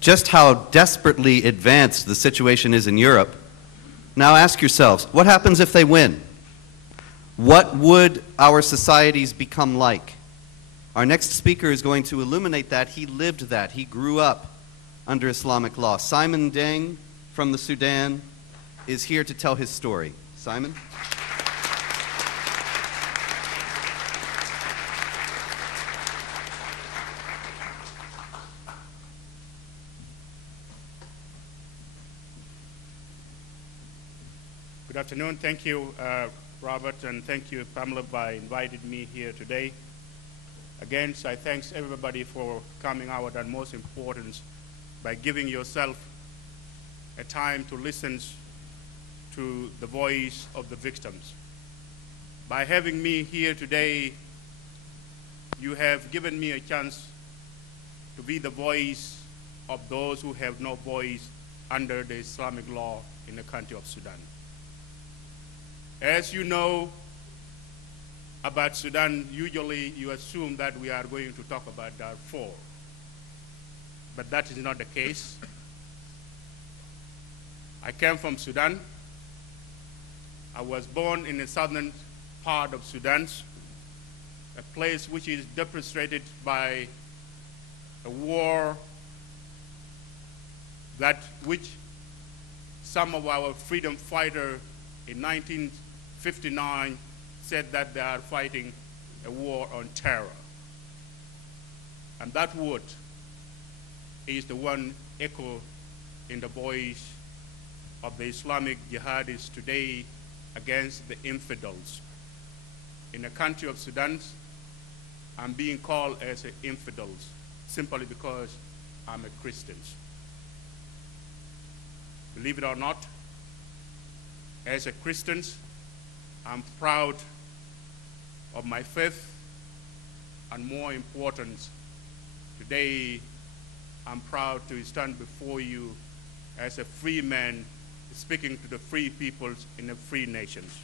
just how desperately advanced the situation is in Europe, now ask yourselves, what happens if they win? What would our societies become like? Our next speaker is going to illuminate that. He lived that. He grew up under Islamic law. Simon Deng from the Sudan is here to tell his story. Simon? Good afternoon. Thank you, Robert, and thank you, Pamela, by inviting me here today. Again, I thank everybody for coming out, and most important, by giving yourself a time to listen to the voice of the victims. By having me here today, you have given me a chance to be the voice of those who have no voice under the Islamic law in the country of Sudan. As you know about Sudan, usually you assume that we are going to talk about Darfur, but that is not the case. I came from Sudan. I was born in the southern part of Sudan, a place which is devastated by a war which some of our freedom fighters in 1959 said that they are fighting a war on terror. And that word is the one echo in the voice of the Islamic jihadists today against the infidels. In the country of Sudan, I'm being called as an infidel simply because I'm a Christian. Believe it or not, as a Christian, I'm proud of my faith, and more important, today I'm proud to stand before you as a free man speaking to the free peoples in the free nations.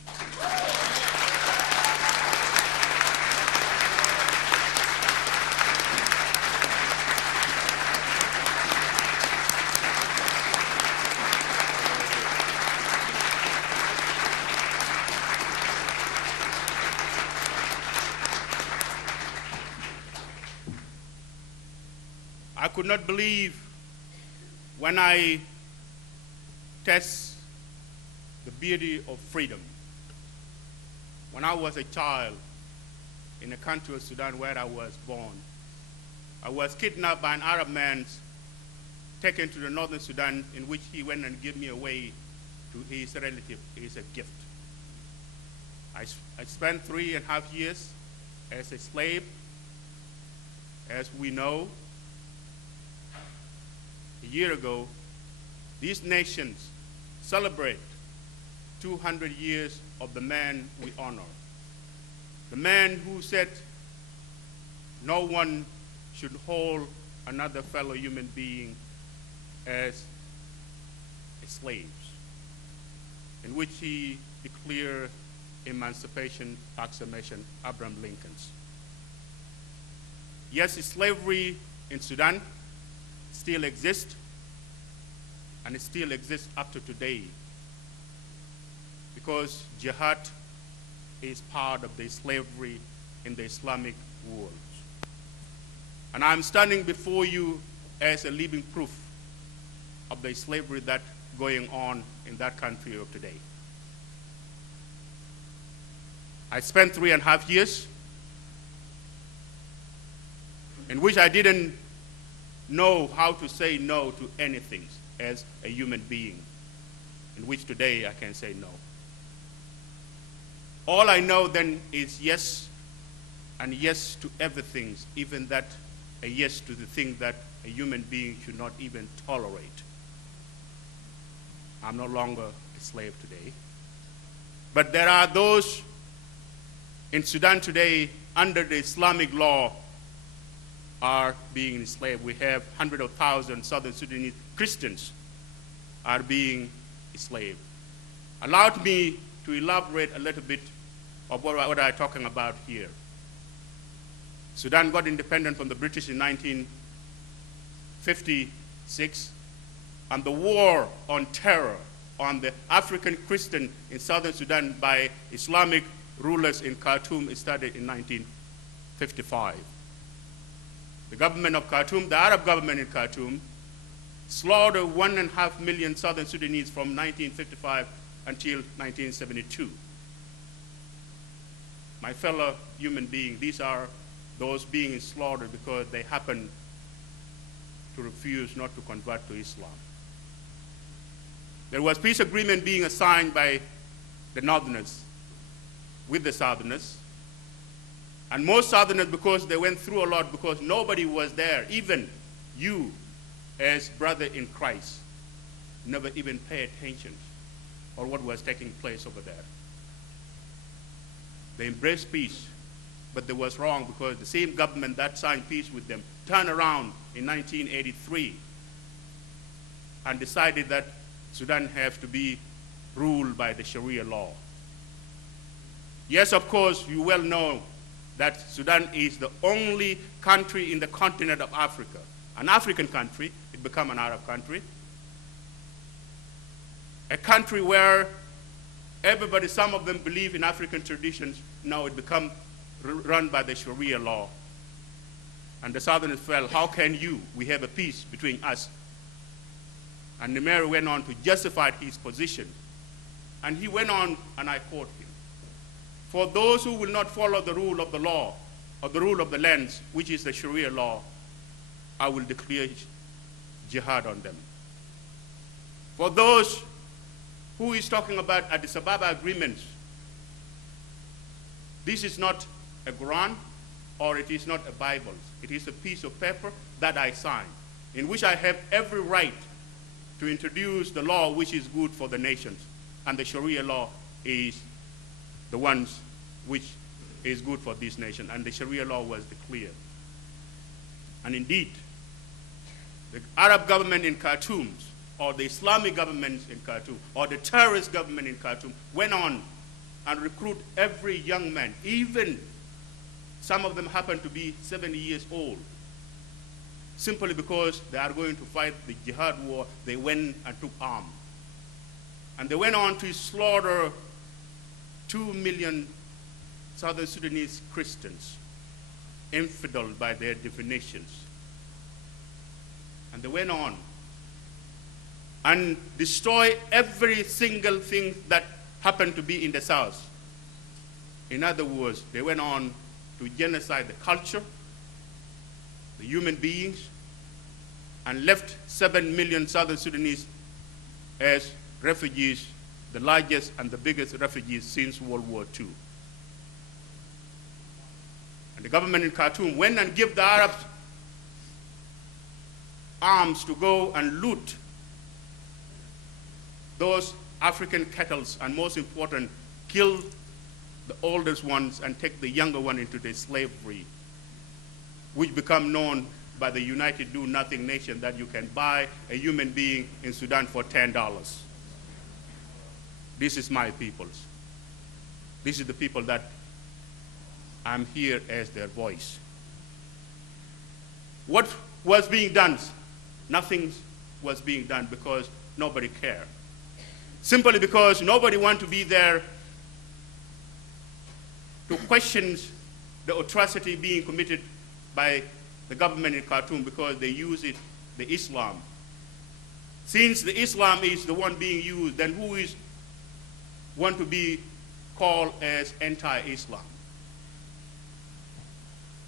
I could not believe when I test the beauty of freedom. When I was a child in the country of Sudan where I was born, I was kidnapped by an Arab man, taken to the northern Sudan, in which he went and gave me away to his relative as a gift. I spent 3.5 years as a slave. As we know, a year ago, these nations celebrate 200 years of the man we honor. The man who said no one should hold another fellow human being as slaves, in which he declared emancipation proclamation, Abraham Lincoln's. Yes, slavery in Sudan still exists, and it still exists up to today, because jihad is part of the slavery in the Islamic world. And I'm standing before you as a living proof of the slavery that's going on in that country of today. I spent 3.5 years in which I didn't know how to say no to anything as a human being, in which today I can say no. All I know then is yes, and yes to everything, even that a yes to the thing that a human being should not even tolerate. I'm no longer a slave today. But there are those in Sudan today under the Islamic law are being enslaved. We have hundreds of thousands Southern Sudanese Christians are being enslaved. Allow me to elaborate a little bit of what I'm talking about here. Sudan got independent from the British in 1950 1986, and the war on terror on the African Christian in southern Sudan by Islamic rulers in Khartoum started in 1955. The government of Khartoum, the Arab government in Khartoum, slaughtered 1.5 million southern Sudanese from 1955 until 1972. My fellow human beings, these are those being slaughtered because they happen to refuse not to convert to Islam. There was peace agreement being signed by the Northerners with the Southerners. And most Southerners, because they went through a lot, because nobody was there, even you as brother in Christ, never even pay attention on what was taking place over there. They embraced peace, but they was wrong because the same government that signed peace with them turned around in 1983 and decided that Sudan has to be ruled by the Sharia law. Yes, of course, you well know that Sudan is the only country in the continent of Africa, an African country, it became an Arab country, a country where everybody, some of them believe in African traditions, now it become run by the Sharia law. And the Southerners felt, how can we have a peace between us? And Nimeri went on to justify his position. And he went on, and I quote him, "For those who will not follow the rule of the law, or the rule of the lands, which is the Sharia law, I will declare jihad on them." For those who is talking about Addis Ababa agreements, this is not a Quran, or it is not a Bible. It is a piece of paper that I signed, in which I have every right to introduce the law which is good for the nations. And the Sharia law is the ones which is good for this nation. And the Sharia law was declared. And indeed, the Arab government in Khartoum, or the Islamic government in Khartoum, or the terrorist government in Khartoum, went on and recruit every young man, even some of them happened to be 70 years old. Simply because they are going to fight the jihad war, they went and took arms. And they went on to slaughter 2 million Southern Sudanese Christians, infidel by their definitions. And they went on and destroy every single thing that happened to be in the South. In other words, they went on to genocide the culture, the human beings, and left 7 million Southern Sudanese as refugees, the largest and the biggest refugees since World War II. And the government in Khartoum went and gave the Arabs arms to go and loot those African cattle, and most important, kill the oldest ones and take the younger one into the slavery, which become known by the United Do Nothing Nation, that you can buy a human being in Sudan for $10. This is my peoples. This is the people that I'm here as their voice. What was being done? Nothing was being done because nobody cared. Simply because nobody wanted to be there to question the atrocity being committed by the government in Khartoum, because they use it, the Islam. Since the Islam is the one being used, then who is want to be called as anti-Islam?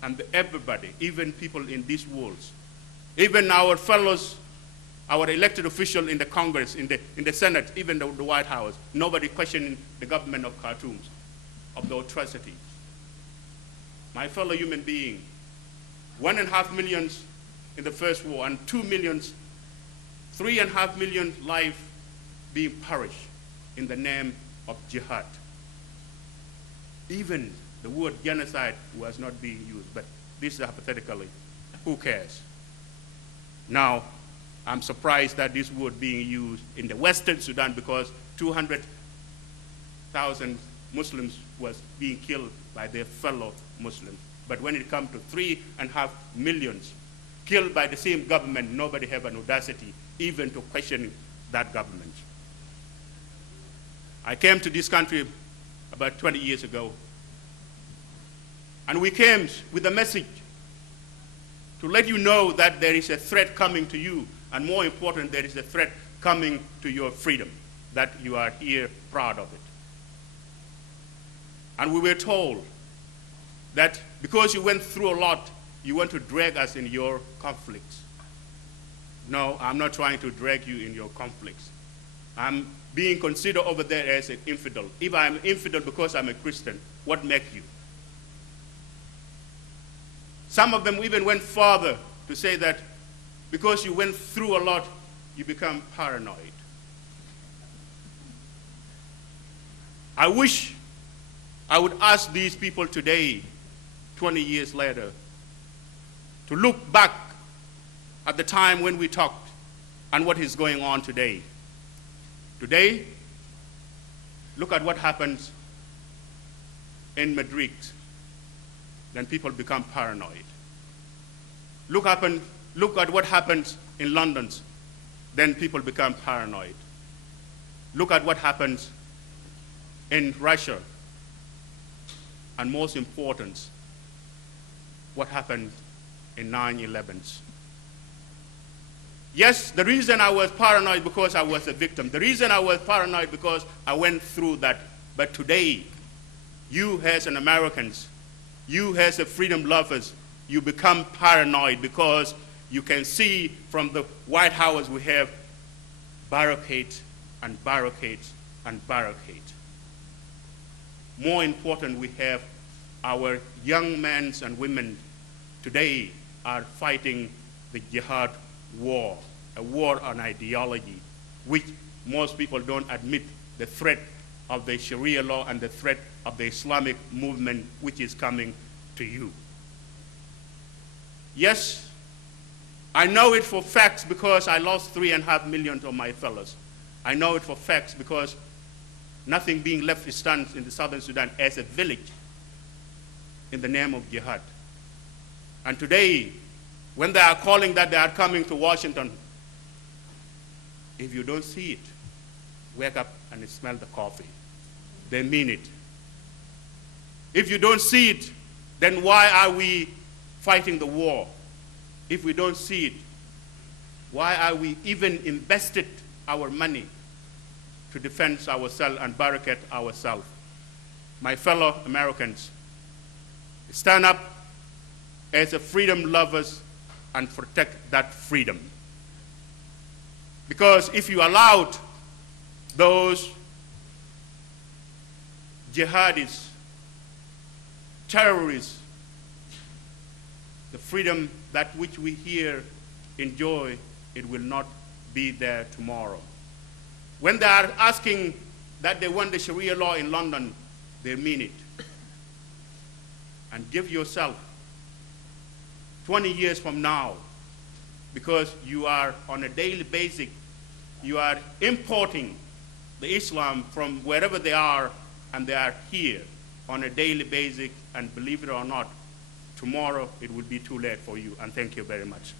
And everybody, even people in these worlds, even our fellows, our elected officials in the Congress, in the Senate, even the White House, nobody questioning the government of Khartoum of the atrocities. My fellow human being, 1.5 million in the first war, and 2 million, 3.5 million lives being perished in the name of jihad. Even the word genocide was not being used, but this is hypothetically. Who cares? Now, I'm surprised that this word being used in the Western Sudan, because 200,000 Muslims was being killed by their fellow Muslims. But when it comes to 3.5 million killed by the same government, nobody have an audacity even to question that government. I came to this country about 20 years ago, and we came with a message to let you know that there is a threat coming to you, and more important, there is a threat coming to your freedom, that you are here proud of it. And we were told that because you went through a lot, you want to drag us in your conflicts. No, I'm not trying to drag you in your conflicts. I'm being considered over there as an infidel. If I'm infidel because I'm a Christian, what makes you? Some of them even went further to say that because you went through a lot, you become paranoid. I wish I would ask these people today, 20 years later, to look back at the time when we talked and what is going on today. Today, look at what happens in Madrid. Then people become paranoid. Look at what happens in London. Then people become paranoid. Look at what happens in Russia. And most important, what happened in 9/11. Yes, the reason I was paranoid because I was a victim. The reason I was paranoid because I went through that. But today, you as an Americans, you as a freedom lovers, you become paranoid because you can see from the White House we have barricades and barricades and barricades. More important, we have our young men and women today are fighting the Jihad war, a war on ideology, which most people don't admit the threat of the Sharia law and the threat of the Islamic movement which is coming to you. Yes, I know it for facts because I lost 3.5 million of my fellows. I know it for facts because nothing being left stands in the southern Sudan as a village in the name of Jihad. And today, when they are calling that they are coming to Washington, if you don't see it, wake up and smell the coffee. They mean it. If you don't see it, then why are we fighting the war? If we don't see it, why are we even invested our money to defend ourselves and barricade ourselves? My fellow Americans, stand up as a freedom lovers and protect that freedom. Because if you allowed those jihadists, terrorists, the freedom that which we here enjoy, it will not be there tomorrow. When they are asking that they want the Sharia law in London, they mean it. And give yourself 20 years from now, because you are on a daily basis, you are importing the Islam from wherever they are, and they are here on a daily basis, and believe it or not, tomorrow it will be too late for you. And thank you very much.